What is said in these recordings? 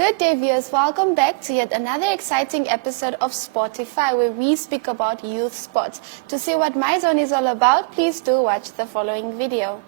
Good day, viewers. Welcome back to yet another exciting episode of Sportify, where we speak about youth sports. To see what my zone is all about, please do watch the following video.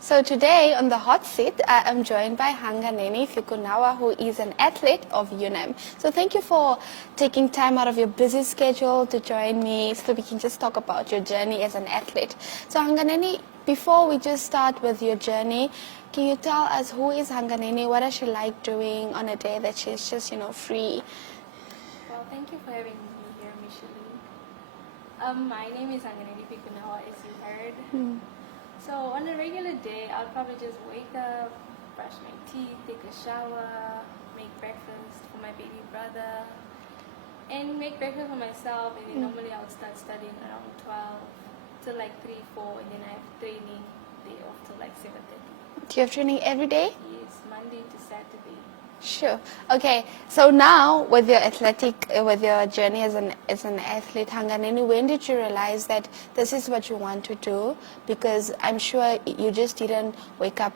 So today on the hot seat, I am joined by Hanganeni Fikunawa, who is an athlete of UNAM. So thank you for taking time out of your busy schedule to join me so we can just talk about your journey as an athlete. So Hanganeni, before we just start with your journey, can you tell us who is Hanganeni? What does she like doing on a day that she's just, free? Well, thank you for having me here, Micheline. My name is Hanganeni Fikunawa, as you heard. So on a regular day, I'll probably just wake up, brush my teeth, take a shower, make breakfast for my baby brother, and make breakfast for myself. And then normally I'll start studying around 12 till like 3, 4, and then I have training day off till like 7:30. Do you have training every day? Yes, Monday to Saturday. Sure. Okay. So now, with your journey as an athlete, Hanganeni, when did you realize that this is what you want to do? Because I'm sure you just didn't wake up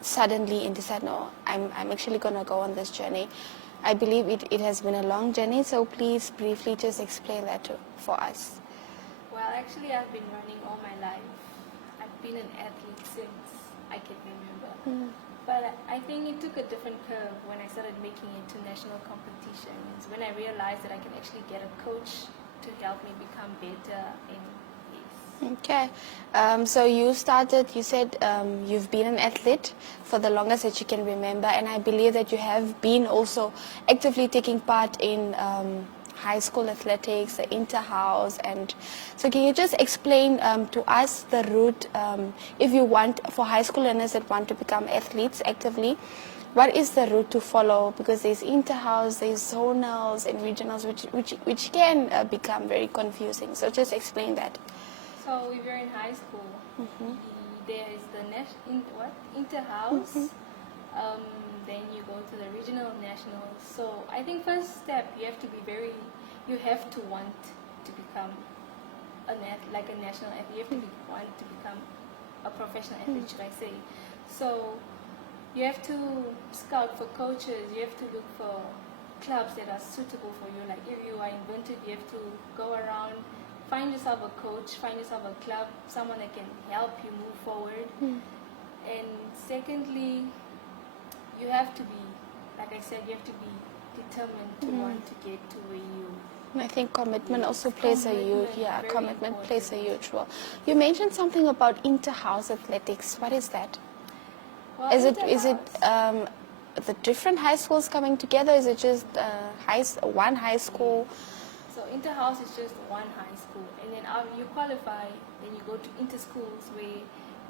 suddenly and decide, no, I'm actually gonna go on this journey. I believe it has been a long journey. So please briefly just explain that for us. Well, actually, I've been running all my life. I've been an athlete since I can remember. But I think it took a different curve when I started making international competitions, when I realized that I can actually get a coach to help me become better in this. Okay. So you said you've been an athlete for the longest that you can remember, and I believe that you have been also actively taking part in high school athletics, the inter-house, and so can you just explain to us the route, if you want, for high school learners that want to become athletes actively, what is the route to follow? Because there's inter-house, there's zonals and regionals, which can become very confusing. So just explain that. So if you're in high school, there is the inter-house. Then you go to the regional nationals. So I think first step, you have to want to become a national athlete. You have to want to become a professional athlete, should I say. So you have to scout for coaches. You have to look for clubs that are suitable for you. Like if you are invented, you have to go around, find yourself a coach, find yourself a club, someone that can help you move forward. And secondly, you have to be, like I said, you have to be determined to want to get to where you. And I think commitment also plays a huge role. You mentioned something about inter-house athletics. What is that? Well, Is it the different high schools coming together? Is it just one high school? So inter-house is just one high school, and then you qualify, then you go to inter-schools where you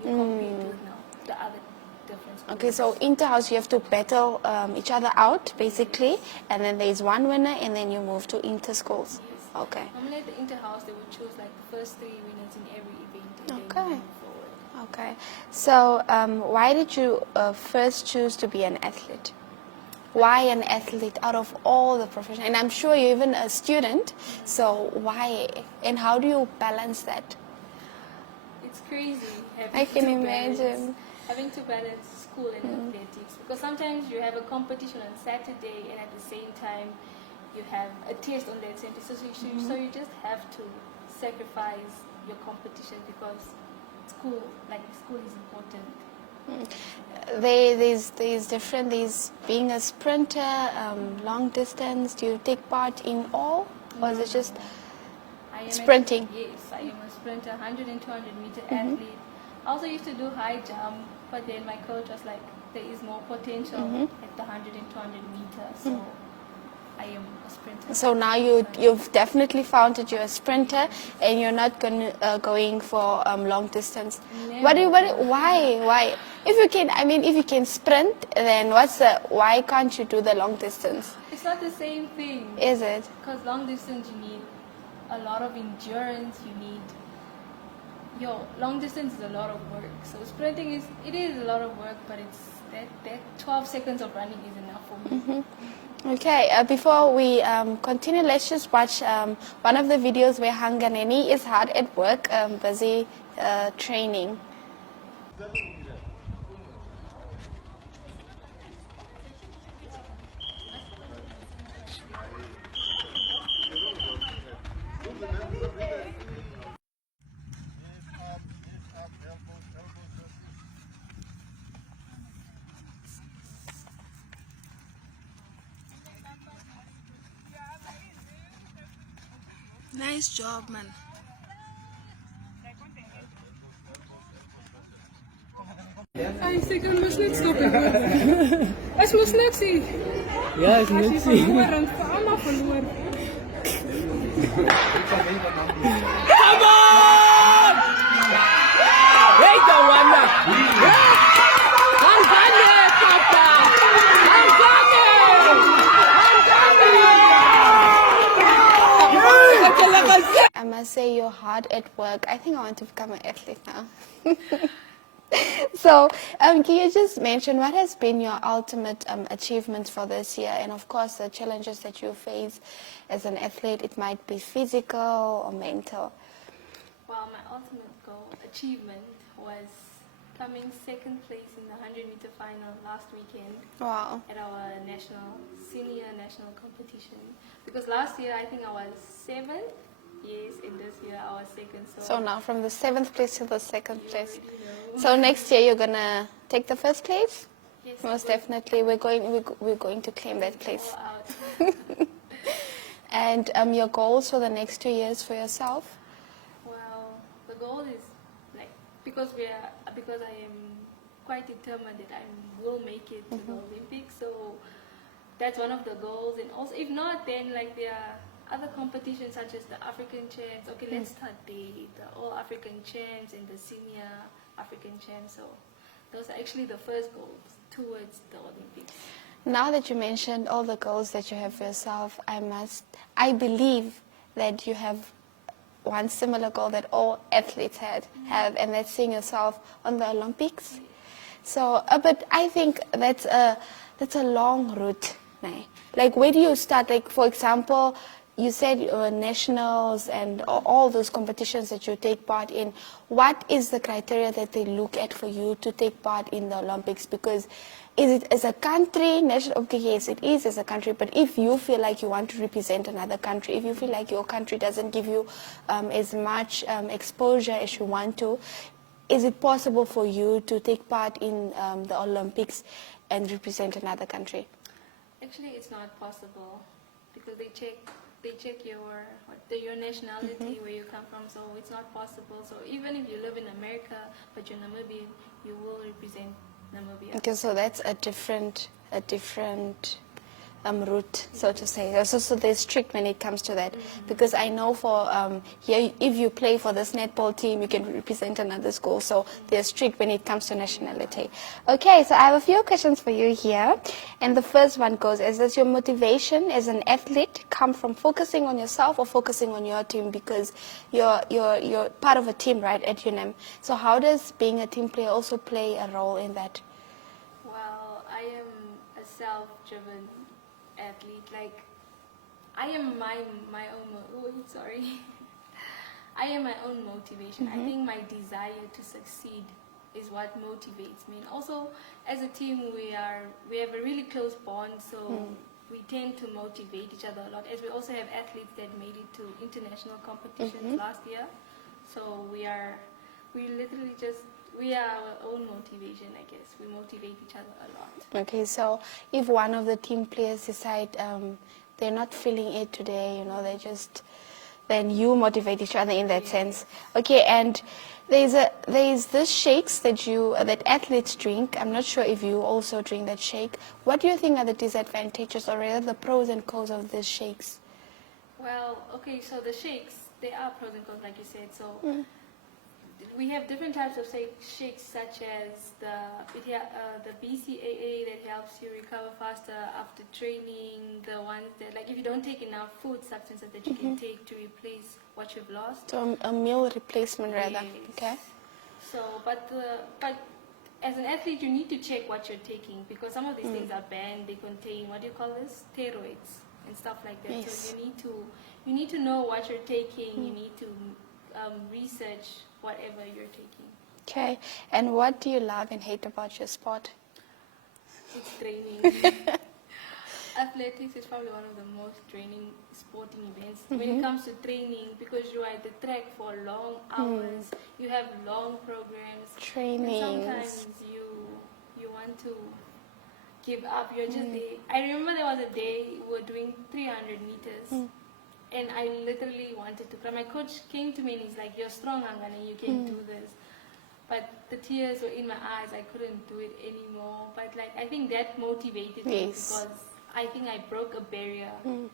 compete with the other different schools. Okay, so inter-house you have to battle each other out basically, and then there's one winner, and then you move to inter-schools. Yes. Okay. Normally at the inter-house they would choose like the first 3 winners in every event, and Okay. then you move forward. Okay. So why did you first choose to be an athlete? Why an athlete out of all the professions? And I'm sure you're even a student, so why? And how do you balance that? It's crazy. I can imagine. Having to balance school and athletics, because sometimes you have a competition on Saturday and at the same time you have a test on that same day. So you just have to sacrifice your competition because school is important. There's being a sprinter, long distance. Do you take part in all, or is it just sprinting? Yes, I am a sprinter, 100 and 200 meter athlete. I also used to do high jump, but then my coach was like, there is more potential at the 100 and 200 meters. So I am a sprinter. So now you've definitely found that you're a sprinter and you're not going for long distance. Never. Why? If you can sprint, then why can't you do the long distance? It's not the same thing. Is it? Because long distance you need a lot of endurance. Long distance is a lot of work. So sprinting is a lot of work, but it's that 12 seconds of running is enough for me. Mm-hmm. Okay, before we continue, let's just watch one of the videos where Hanganeni is hard at work, busy training. Nice job, man. Ik moest net stoppen. Ik moest net zien. Ja, ik moet zien. Verloren, allemaal verloren. Come on! Hey, Tawana! Hanganeni, Papa! Hanganeni! I must say you're hard at work. I think I want to become an athlete now. So, can you just mention what has been your ultimate achievements for this year, and of course the challenges that you face as an athlete? It might be physical or mental. Well, my ultimate achievement was coming second place in the 100-meter final last weekend. Wow. At our senior national competition. Because last year I think I was 7th. Yes, in this year I was second. So now from the 7th place to the 2nd place. Know. So next year you're gonna take the first place? Yes, Most definitely. We're going to claim that place. All out. And your goals for the next 2 years for yourself? Well, the goal is because I am quite determined that I will make it to the Olympics. So that's one of the goals. And also, if not, then there are other competitions such as the African champs. Okay, let's start the All African champs and the senior African champs. So those are actually the first goals towards the Olympics. Now that you mentioned all the goals that you have for yourself, I believe that you have one similar goal that all athletes have, and that's seeing yourself on the Olympics. So, but I think that's a long route. Like, where do you start? Like, for example, you said nationals and all those competitions that you take part in. What is the criteria that they look at for you to take part in the Olympics? Because is it as a country, national? Okay, yes, it is as a country. But if you feel like you want to represent another country, if you feel like your country doesn't give you as much exposure as you want to, is it possible for you to take part in the Olympics and represent another country? Actually, it's not possible because they check your nationality, where you come from. So it's not possible. So even if you live in America but you're Namibian, you will represent Namibia. Okay, so that's a different route, so to say. So they're strict when it comes to that. Because I know for here, if you play for this netball team, you can represent another school. So they're strict when it comes to nationality. Okay, so I have a few questions for you here. And the first one goes, does your motivation as an athlete come from focusing on yourself or focusing on your team? Because you're part of a team, right, at UNM. So how does being a team player also play a role in that? Well, I am a self-driven athlete. Like, I am my own I am my own motivation. I think my desire to succeed is what motivates me. And also, as a team, we have a really close bond, so we tend to motivate each other a lot. As we also have athletes that made it to international competitions last year, so we are our own motivation, I guess. We motivate each other a lot. Okay, so if one of the team players decide they're not feeling it today, then you motivate each other in that sense. Okay, and There's this shakes that athletes drink. I'm not sure if you also drink that shake. What do you think are the disadvantages or rather the pros and cons of these shakes? Well, okay, so the shakes, there are pros and cons, like you said. So we have different types of shakes, such as the BCAA that helps you recover faster after training. The ones that, like, if you don't take enough food substances that you can take to replace what you've lost. So a meal replacement rather. Yes. Okay. So, but as an athlete, you need to check what you're taking, because some of these things are banned. They contain, what do you call this? Steroids and stuff like that. Yes. So you need to know what you're taking. You need to research whatever you're taking. Okay. And what do you love and hate about your sport? It's training. Athletics is probably one of the most draining sporting events when it comes to training, because you are at the track for long hours. You have long programs. Trainings. And sometimes you want to give up. You're just there. I remember there was a day we were doing 300 meters. And I literally wanted to cry. My coach came to me and he's like, "You're strong, Hanganeni, you can do this." But the tears were in my eyes. I couldn't do it anymore. But like, I think that motivated me, because I think I broke a barrier. Yes.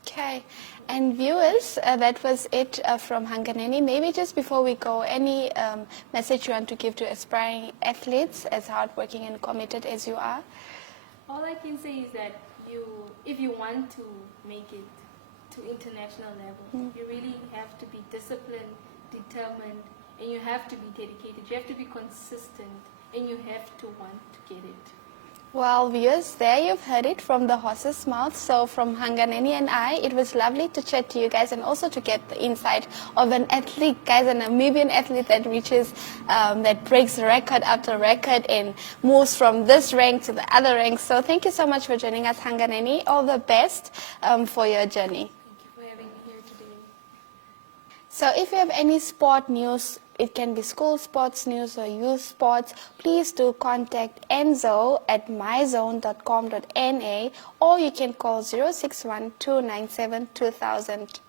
Okay. And viewers, that was it from Hanganeni. Maybe just before we go, any message you want to give to aspiring athletes, as hardworking and committed as you are? All I can say is that if you want to make it to international level, you really have to be disciplined, determined, and you have to be dedicated. You have to be consistent, and you have to want to get it. Well, viewers, there you've heard it from the horse's mouth. So from Hanganeni and I, it was lovely to chat to you guys and also to get the insight of an athlete, guys, a Namibian athlete that reaches, that breaks record after record and moves from this rank to the other rank. So thank you so much for joining us, Hanganeni. All the best for your journey. Thank you for having me here today. So if you have any sport news, it can be school sports news or youth sports, please do contact Enzo at myzone.com.na, or you can call 061 297 2000.